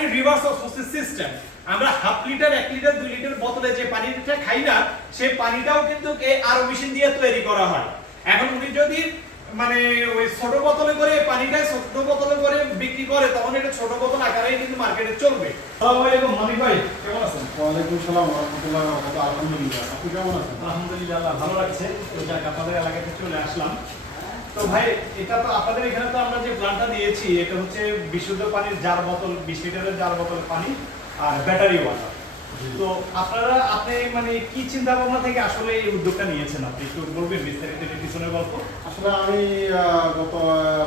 পুরোপুরি reverse osmosis system. আমরা half litre 1 litre 2 litre বোতলে যে পানিটা খাই না সেই পানিটাও কিন্তু এই আরও মেশিন দিয়ে তৈরি করা হয়। এখন উনি যদি মানে ওই ছোট বোতলে করে পানিটা ছোট বোতলে করে বিক্রি করে তখন এটা ছোট বোতল আকারেই কিন্তু মার্কেটে চলবে। আসসালামু আলাইকুম মানিক ভাই, কেমন আছেন? ওয়ালাইকুম আসসালাম ওয়া রাহমাতুল্লাহি ওয়া বারাকাতুহু। আলহামদুলিল্লাহ, আপনি কেমন আছেন? আলহামদুলিল্লাহ, ভালো লাগছে। তো যাক আপনাদের এলাকাতে চলে আসলাম। তো ভাই এটা তো আপনাদের এখানে তো আমরা যে প্ল্যানটা দিয়েছি এটা হচ্ছে বিশুদ্ধ পানির জার বোতল, 20 লিটারের জার বোতল পানি আর ব্যাটারি ওয়াটার। তো আপনি মানে কি চিন্তা ভাবনা থেকে আসলে এই উদ্যোগটা নিয়েছেন, আপনি একটু বলবেন বিস্তারিত এর পিছনের গল্প? আসলে আমি গত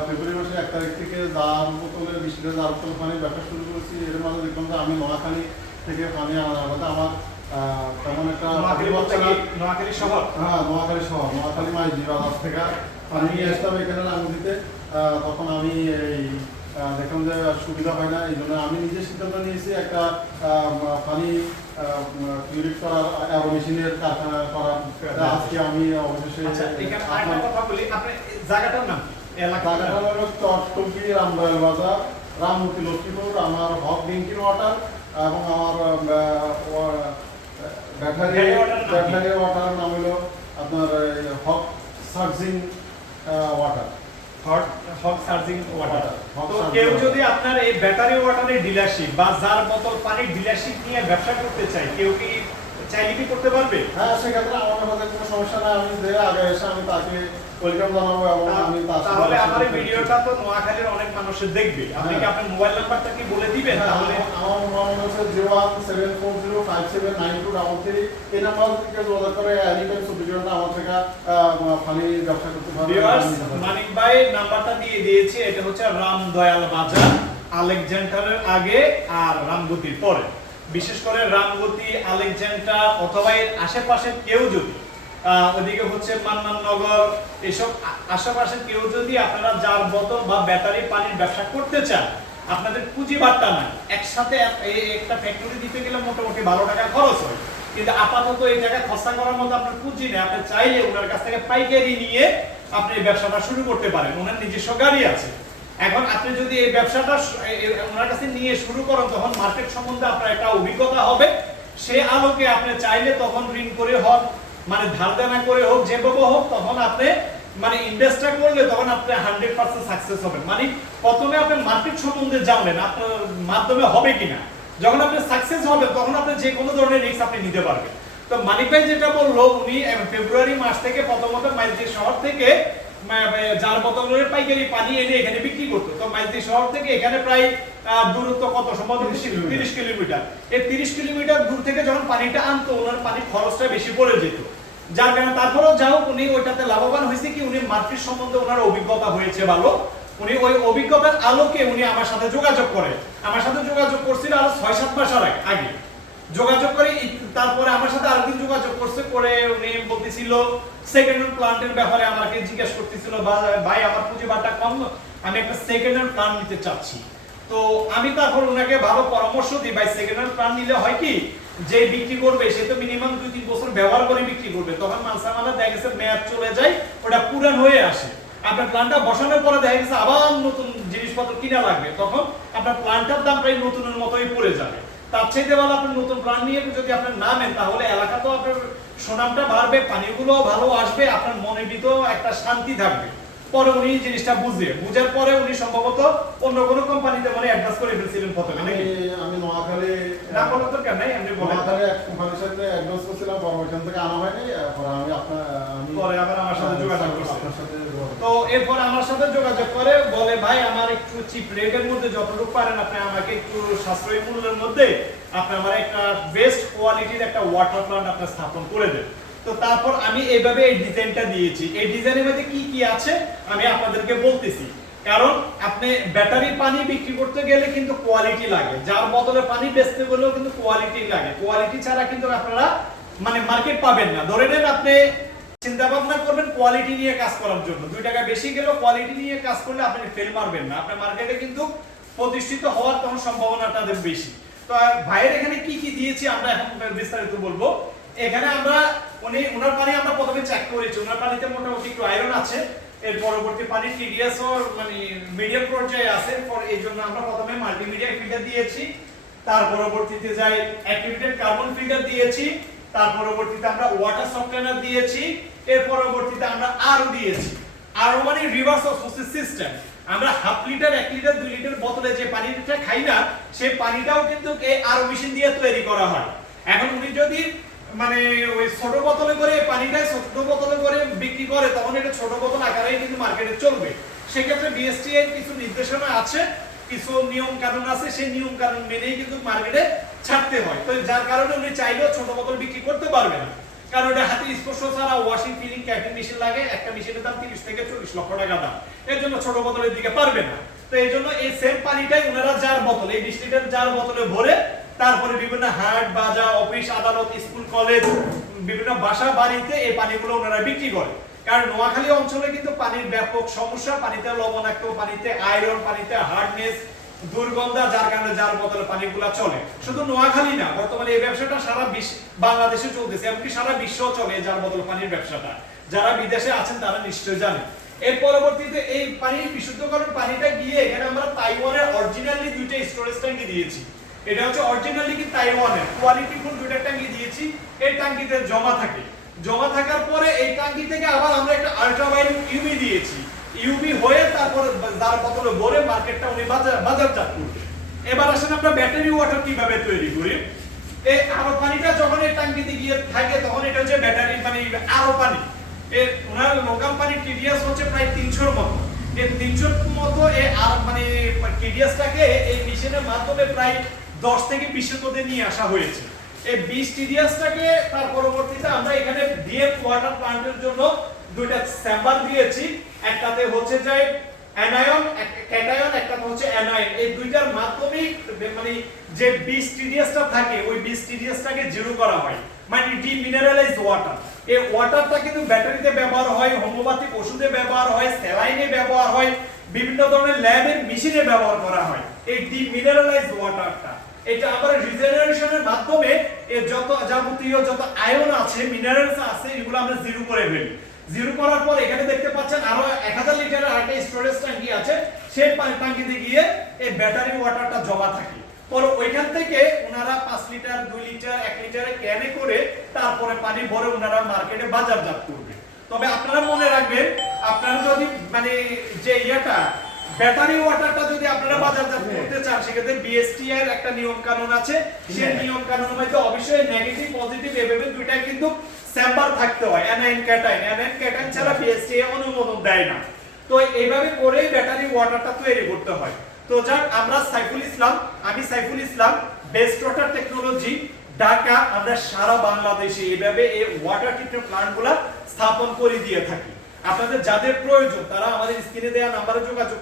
ফেব্রুয়ারি মাসের 1 তারিখ থেকে জার বোতলের 20 লিটার জার বোতল পানির ব্যবসা শুরু করেছি। এর মাঝে দেখলাম যে আমি নোয়াখালী থেকে পানি আনার কথা আমার তেমন একটা নোয়াখালী শহর, হ্যাঁ নোয়াখালী শহর, নোয়াখালী মাইজি বাজার থেকে পানি নিয়ে আসতাম এখানে রাঙ্গুনিতে। তখন আমি এই দেখলাম যে সুবিধা হয় না, এই জন্য আমি নিজে সিদ্ধান্ত নিয়েছি একটা পানি পিউরিফাই করার অ্যারো মেশিনের কারখানা করার। আজকে আমি অবশেষে এখানে আরেকটা কথা বলি, আপনি জায়গাটার নাম জায়গাটা হলো চট্টগ্রাম রামদয়াল বাজার, রামমূর্তি লক্ষ্মীপুর। আমার হক ড্রিঙ্কিং ওয়াটার এবং আমার ব্যাটারি ওয়াটার নাম হলো আপনার হক সার্জিং ওয়াটার। হক সার্জিং ওয়াটার। তো কেউ যদি আপনার এই ব্যাটারি ওয়াটারের ডিলারশিপ বা জার বোতল পানির ডিলারশিপ নিয়ে ব্যবসা করতে চায়, কেউ কি চাইলে কি করতে পারবে? হ্যাঁ, সেক্ষেত্রে আমার কাছে কোনো সমস্যা নাই। আমি যে আগে এসে আমি তাকে ওয়েলকাম জানাবো এবং আমি তাহলে আমার এই ভিডিওটা তো নোয়াখালীর অনেক মানুষের দেখবে। আপনি কি আপনার মোবাইল নাম্বারটা কি বলে দিবেন? তাহলে আমার মোবাইল হচ্ছে 01740579233। এই নাম্বার থেকে যোগাযোগ করে এনি টাইম 24 ঘন্টা আমার থেকে পানি ব্যবসা করতে পারবে। ভিউয়ার্স, মানিক ভাই নাম্বারটা দিয়ে দিয়েছি। এটা হচ্ছে রামদয়াল বাজার, আলেকজান্ডারের আগে আর রামগতির পরে। বিশেষ করে রামগতি, আলেকজান্ডার অথবা এর আশেপাশে কেউ যদি ওদিকে হচ্ছে মান্নাননগর এসব আশেপাশে কেউ যদি আপনারা জার বোতল বা ব্যাটারি পানির ব্যবসা করতে চান, আপনাদের পুঁজি বাট্টা না, একসাথে একটা ফ্যাক্টরি দিতে গেলে মোটামুটি 12 টাকা খরচ হয়। কিন্তু আপাতত এই জায়গায় খরচা করার মতো আপনার পুঁজি নেই। আপনি চাইলে ওনার কাছ থেকে পাইকারি নিয়ে আপনি এই ব্যবসাটা শুরু করতে পারেন। ওনার নিজস্ব গাড়ি আছে। এখন আপনি যদি এই ব্যবসাটা ওনার কাছে নিয়ে শুরু করেন তখন মার্কেট সম্বন্ধে আপনার একটা অভিজ্ঞতা হবে। সে আলোকে আপনি চাইলে তখন ঋণ করে হোক, মানে ধার দেনা করে হোক, যেভাবে হোক, তখন আপনি মানে ইনভেস্টটা করলে তখন আপনি 100% সাকসেস হবেন। মানে প্রথমে আপনি মার্কেট সম্বন্ধে জানলেন আপনার মাধ্যমে হবে কিনা। যখন আপনি সাকসেস হবেন তখন আপনি যে কোনো ধরনের রিস্ক আপনি নিতে পারবেন। তো মানিক ভাই যেটা বললো, উনি ফেব্রুয়ারি মাস থেকে প্রথমত মাইজদি শহর থেকে জার বোতলের পাইকারি পানি এনে এখানে বিক্রি করতো। তো মাইজদি শহর থেকে এখানে প্রায় দূরত্ব কত সম্ভবত 30 কিলোমিটার। এই 30 কিলোমিটার দূর থেকে যখন পানিটা আনতো ওনার পানির খরচটা বেশি পড়ে যেত। যার কারণে তারপরেও যাও উনি ওইটাতে লাভবান হয়েছে কি, উনি মার্কেট সম্বন্ধে ওনার অভিজ্ঞতা হয়েছে ভালো। উনি ওই অভিজ্ঞতার আলোকে উনি আমার সাথে যোগাযোগ করে। আমার সাথে যোগাযোগ করছিল আরো 6-7 মাস আগে যোগাযোগ করে। তারপরে আমার সাথে আরেকদিন যোগাযোগ করছে, করে উনি বলতেছিল সেকেন্ড হ্যান্ড প্ল্যান্টের ব্যাপারে আমাকে জিজ্ঞেস করতেছিল, ভাই আমার পুঁজি বাটা কম, আমি একটা সেকেন্ড হ্যান্ড প্ল্যান্ট নিতে চাচ্ছি। তো আমি তারপর ওনাকে ভালো পরামর্শ দিই, ভাই সেকেন্ড হ্যান্ড প্ল্যান্ট নিলে হয় কি, যে বিক্রি করবে সে তো মিনিমাম 2-3 বছর ব্যবহার করে বিক্রি করবে। তখন মালসামালা দেখা গেছে মেয়াদ চলে যায়, ওটা পুরান হয়ে আসে। আপনার প্ল্যান্টটা বসানোর পরে দেখা গেছে আবার নতুন জিনিসপত্র কিনা লাগবে, তখন আপনার প্ল্যান্টটার দাম প্রায় নতুনের মতোই পড়ে যাবে। তার চাইতে ভালো আপনি নতুন প্ল্যান্ট নিয়ে যদি আপনি নামেন তাহলে এলাকাতেও আপনার সুনামটা বাড়বে, পানিগুলো ভালো আসবে, আপনার মনে ভিতরেও একটা শান্তি থাকবে। পরে উনি জিনিসটা বুঝার পরে উনি সম্ভবত অন্য কোনো কোম্পানিতে মানে অ্যাডভান্স করে ফেলছিলেন প্রথমে নাকি? আমি নোয়াখালী না বলা তো কেন নাই, আমি বলি নোয়াখালী এক কোম্পানির সাথে অ্যাডভান্স করছিলাম, পরে ওইখান থেকে আনা হয়নি। পরে আমি পরে আবার আমার সাথে যোগাযোগ করছি। আপনার সাথে তো এরপর আমার সাথে যোগাযোগ করে বলে, ভাই আমার একটু চিপ রেটের মধ্যে যতটুকু পারেন আপনি আমাকে একটু সাশ্রয়ী মূল্যের মধ্যে আপনি আমার একটা বেস্ট কোয়ালিটির একটা ওয়াটার প্ল্যান্ট আপনি স্থাপন করে দেন। তো তারপর আমি এইভাবে এই ডিজাইনটা দিয়েছি। এই ডিজাইনের মধ্যে কি কি আছে আমি আপনাদেরকে বলতেছি। কারণ আপনি ব্যাটারি পানি বিক্রি করতে গেলে কিন্তু কোয়ালিটি লাগে, যার বদলে পানি বেচতে গেলেও কিন্তু কোয়ালিটি লাগে। কোয়ালিটি ছাড়া কিন্তু আপনারা মানে মার্কেট পাবেন না। ধরে নেন আপনি চিন্তা ভাবনা করবেন কোয়ালিটি নিয়ে কাজ করার জন্য, 2 টাকা বেশি গেলেও কোয়ালিটি নিয়ে কাজ করলে আপনি ফেল মারবেন না, আপনার মার্কেটে কিন্তু প্রতিষ্ঠিত হওয়ার তখন সম্ভাবনাটা বেশি। তো ভাইয়ের এখানে কি কি দিয়েছি আমরা এখন বিস্তারিত বলবো। এখানে আমরা ওনার পানি আমরা প্রথমে চেক করেছি, ওনার পানিতে মোটামুটি একটু আয়রন আছে। এর পরবর্তী পানি টিডিএস ও মানে মিডিয়াম পর্যায়ে আছে, এই জন্য আমরা প্রথমে মাল্টিমিডিয়া ফিল্টার দিয়েছি, তার পরবর্তীতে যাই অ্যাক্টিভেটেড কার্বন ফিল্টার দিয়েছি, তার পরবর্তীতে আমরা ওয়াটার সফটওয়্যার দিয়েছি, এর পরবর্তীতে আমরা আরও দিয়েছি। আরও মানে রিভার্স অসমোসিস সিস্টেম। আমরা হাফ লিটার 1 লিটার 2 লিটার বোতলে যে পানিটা খাই না, সেই পানিটাও কিন্তু এই আরও মেশিন দিয়ে তৈরি করা হয়। এখন উনি যদি মানে ওই ছোট বোতলে করে পানিটাই ছোট বোতলে করে বিক্রি করে, তখন এটা ছোট বোতল আকারেই কিন্তু মার্কেটে চলবে। সেক্ষেত্রে বিএসটিআই কিছু নির্দেশনা আছে, কিছু নিয়ম কানুন আছে, সেই নিয়ম কানুন মেনেই কিন্তু মার্কেটে ছাড়তে হয়। তো যার কারণে উনি চাইলেও ছোট বোতল বিক্রি করতে পারবে না, কারণ এটা হাতে স্পর্শ ছাড়া ওয়াশিং ফিলিং ক্যাপিং মেশিন লাগে, একটা মেশিনের দাম 30 থেকে 40 লক্ষ টাকা দাম, এর জন্য ছোট বোতলের দিকে পারবে না। তো এই জন্য এই সেম পানিটাই ওনারা জার বোতলে, এই 20 লিটার জার বোতলে ভরে তারপরে বিভিন্ন হাট বাজার অফিস আদালত স্কুল কলেজ বিভিন্ন বাসা বাড়িতে এই পানিগুলো ওনারা বিক্রি করে। কারণ নোয়াখালী অঞ্চলে কিন্তু পানির ব্যাপক সমস্যা, পানিতে লবণাক্ত, পানিতে আয়রন, পানিতে হার্ডনেস, দুর্গন্ধ, যার কারণে জার বোতলে পানিগুলো চলে। শুধু নোয়াখালী না, বর্তমানে এই ব্যবসাটা সারা বাংলাদেশে চলতেছে, এমনকি সারা বিশ্ব চলে জার বোতল পানির ব্যবসাটা। যারা বিদেশে আছেন তারা নিশ্চয়ই জানেন। এর পরবর্তীতে এই পানির বিশুদ্ধকরণ পানিটা গিয়ে এখানে আমরা তাইওয়ানের অরিজিনালি দুইটা স্টোরেজ ট্যাঙ্কি দিয়েছি। এটা হচ্ছে অরিজিনালি কি তাইওয়ানের কোয়ালিটি ফুল দুইটা ট্যাঙ্কি দিয়েছি। এই ট্যাঙ্কিতে জমা থাকে, জমা থাকার পরে এই ট্যাঙ্কি থেকে আবার আমরা একটা আল্ট্রাভায়োলেট ইউভি দিয়েছি। ইউভি হয়ে তারপর জার বোতলে ভরে মার্কেটটা উনি বাজারজাত করবে। এবার আসেন আমরা ব্যাটারি ওয়াটার কিভাবে তৈরি করি। এই আরো পানিটা যখন এই ট্যাঙ্কিতে গিয়ে থাকে তখন এটা হচ্ছে ব্যাটারি পানি, আরো পানি। এর ওনার লোকাল পানি টিডিএস হচ্ছে প্রায় 300 এর মতো। এই 300 এর মতো এই আর মানে টিডিএসটাকে এই মেশিনের মাধ্যমে প্রায় 10 থেকে 20 এর মধ্যে নিয়ে আসা হয়েছে। এই 20 টিডিএসটাকে তার পরবর্তীতে আমরা এখানে ডিএফ ওয়াটার প্ল্যান্টের জন্য দুইটা চেম্বার দিয়েছি। একটাতে হচ্ছে যে অ্যানায়ন ক্যাটায়ন, একটাতে হচ্ছে অ্যানায়ন। এই দুইটার মাধ্যমে মানে যে 20 টিডিএসটা থাকে ওই 20 টিডিএসটাকে জিরো করা হয়, মানে ডিমিনারেলাইজড ওয়াটার। এই ওয়াটারটা কিন্তু ব্যাটারিতে ব্যবহার হয়, হোমিওপ্যাথিক ওষুধে ব্যবহার হয়, স্যালাইনে ব্যবহার হয়, বিভিন্ন ধরনের ল্যাবের মেশিনে ব্যবহার করা হয়। এই ডিমিনারেলাইজড ওয়াটারটা এটা আবার রিজেনারেশনের মাধ্যমে এর যত যাবতীয় যত আয়ন আছে, মিনারেলস আছে, এগুলো আমরা জিরো করে ফেলি। জিরো করার পর এখানে দেখতে পাচ্ছেন আরো 1000 লিটারের আরেকটা স্টোরেজ ট্যাঙ্কি আছে। সেই ট্যাঙ্কিতে গিয়ে এই ব্যাটারি ওয়াটারটা জমা থাকে। পরে ওইখান থেকে ওনারা 5 লিটার 2 লিটার 1 লিটারে ক্যানে করে তারপরে পানি ভরে ওনারা মার্কেটে বাজারজাত করবে। তবে আপনারা মনে রাখবেন, আপনারা যদি মানে যে ইয়েটা ব্যাটারি ওয়াটারটা যদি আপনারা বাজারজাত করতে চান, সেক্ষেত্রে বিএসটিআই এর একটা নিয়ম কানুন আছে। সেই নিয়ম কানুনের মধ্যে অবশ্যই নেগেটিভ পজিটিভ এভাবে দুইটা কিন্তু চেম্বার থাকতে হয়। অ্যানায়ন ক্যাটায়ন ছাড়া বিএসটিআই অনুমোদন দেয় না। তো এইভাবে করেই ব্যাটারি ওয়াটারটা তৈরি করতে হয়। তো যাক, আমরা আমি Saiful Islam, best water technology, Dhaka, আমরা সারা বাংলাদেশে এইভাবে এই ওয়াটার ট্রিটমেন্ট প্ল্যান্টগুলো স্থাপন করে দিয়ে থাকি। আপনাদের যাদের প্রয়োজন তারা আমাদের স্ক্রিনে দেওয়া নাম্বারে যোগাযোগ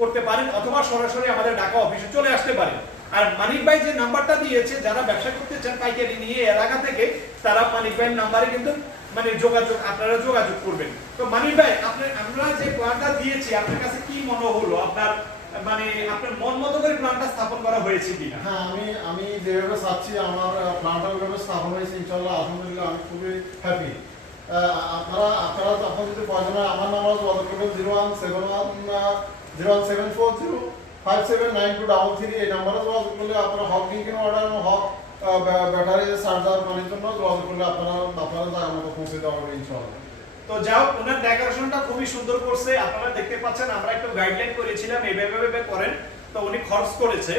করতে পারেন, অথবা সরাসরি আমাদের ঢাকা অফিসে চলে আসতে পারেন। আর মানিক ভাই যে নাম্বারটা দিয়েছে, যারা ব্যবসা করতে চান পাইকারি নিয়ে এলাকা থেকে, তারা মানিক ভাইয়ের নাম্বারে কিন্তু মানে আপনারা যোগাযোগ করবেন। তো মানিক ভাই, আমরা যে প্ল্যানটা দিয়েছি আপনার কাছে কি মনে হলো? আপনার মন মতো করে প্ল্যানটা স্থাপন করা হয়েছে কিনা? হ্যাঁ, আমি যেভাবে চাচ্ছি আমার প্ল্যানটা ওইভাবে স্থাপন হয়েছে, ইনশাআল্লাহ আলহামদুলিল্লাহ আমি খুবই হ্যাপি। আপনারা তখন যদি প্রয়োজন হয় আমার নাম্বার যোগাযোগ করবেন 01710579233। এই নাম্বারে যোগাযোগ করলে আপনারা হক ড্রিঙ্কিং ওয়াটার এবং হক ব্যাটারি চার্জার পানির জন্য যোগাযোগ করলে আপনারা জায়গা মতো পৌঁছে দেওয়া হবে ইনশাআল্লাহ। তো যাও, ওনার ডেকোরেশনটা খুবই সুন্দর করছে। আপনারা দেখতে পাচ্ছেন, আমরা একটু গাইডলাইন করেছিলাম এইভাবে করেন। তো উনি খরচ করেছে,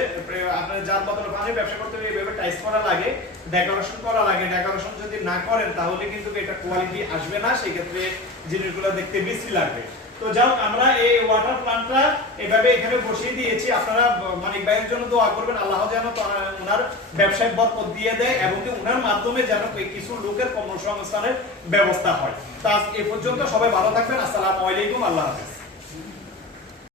আপনার যার বদলে পানি ব্যবসা করতে হলে এইভাবে টাইস করা লাগে, ডেকোরেশন করা লাগে। ডেকোরেশন যদি না করেন তাহলে কিন্তু এটা কোয়ালিটি আসবে না, সেক্ষেত্রে জিনিসগুলো দেখতে বিশ্রী লাগবে। তো যাও, আমরা এই ওয়াটার প্ল্যান্টটা এভাবে এখানে বসিয়ে দিয়েছি। আপনারা মানিক ভাইয়ের জন্য দোয়া করবেন, আল্লাহ যেন ওনার ব্যবসায় বরকত দিয়ে দেয় এবং ওনার মাধ্যমে যেন কিছু লোকের কর্মসংস্থানের ব্যবস্থা হয়। তা এ পর্যন্ত সবাই ভালো থাকবেন। আসসালামু আলাইকুম, আল্লাহ হাফেজ।